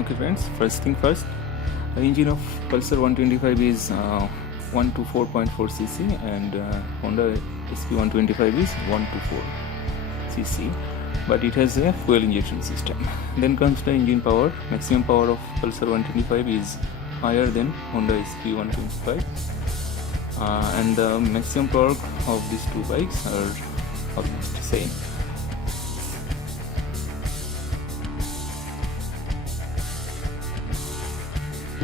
Okay friends, first thing first, the engine of Pulsar 125 is 124.4cc and Honda SP 125 is 124cc, but it has a fuel injection system. Then comes the engine power. Maximum power of Pulsar 125 is higher than Honda SP 125 and the maximum torque of these two bikes are almost the same.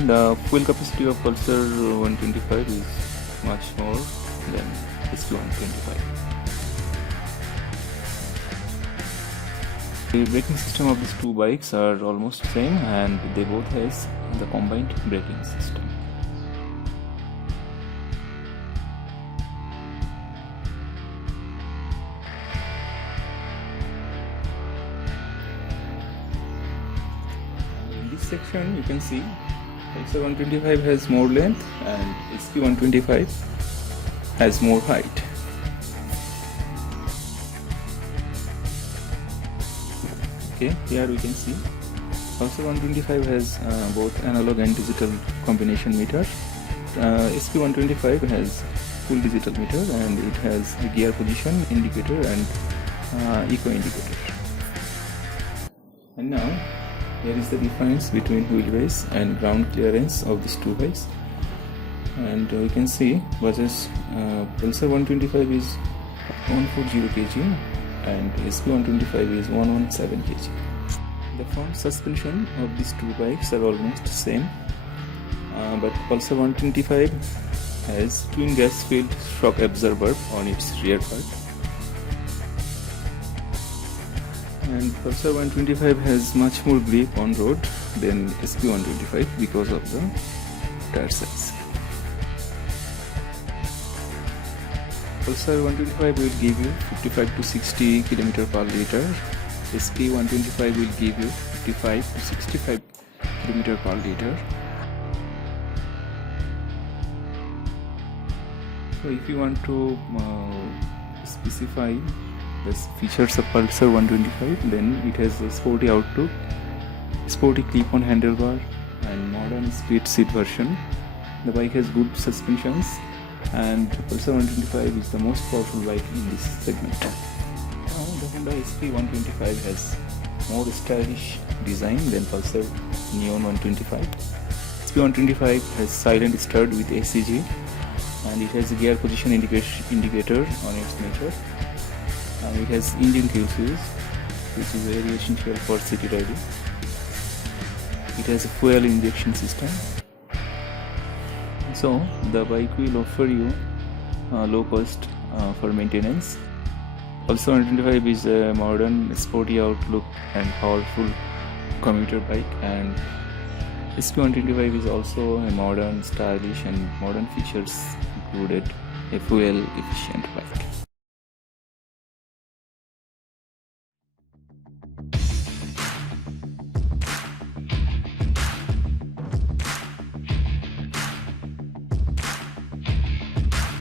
The fuel capacity of Pulsar 125 is much more than SP 125. The braking system of these two bikes are almost same and they both has the combined braking system. In this section you can see Pulsar 125 has more length and SP 125 has more height. Okay, here we can see Pulsar 125 has both analog and digital combination meter. SP 125 has full digital meter and it has a gear position indicator and eco indicator. And now here is the difference between wheelbase and ground clearance of these two bikes, and we can see Bajaj Pulsar 125 is 140 kg and SP 125 is 117 kg. The front suspension of these two bikes are almost same, but Pulsar 125 has twin gas filled shock absorber on its rear part, and Pulsar 125 has much more grip on road than SP 125 because of the tire size. Pulsar 125 will give you 55 to 60 km per liter. SP 125 will give you 55 to 65 km per liter. So if you want to specify the features of Pulsar 125, then it has a sporty outlook, sporty clip-on handlebar and modern split seat version. The bike has good suspensions and Pulsar 125 is the most powerful bike in this segment. Now the Honda SP 125 has more stylish design than Pulsar Neon 125. SP 125 has silent start with ACG and it has a gear position indicator on its meter. It has engine kill switch, which is very essential for city riding. It has a fuel injection system. So the bike will offer you low cost for maintenance. Also 125 is a modern, sporty outlook and powerful commuter bike, and SP 125 is also a modern, stylish and modern features included, a fuel efficient bike.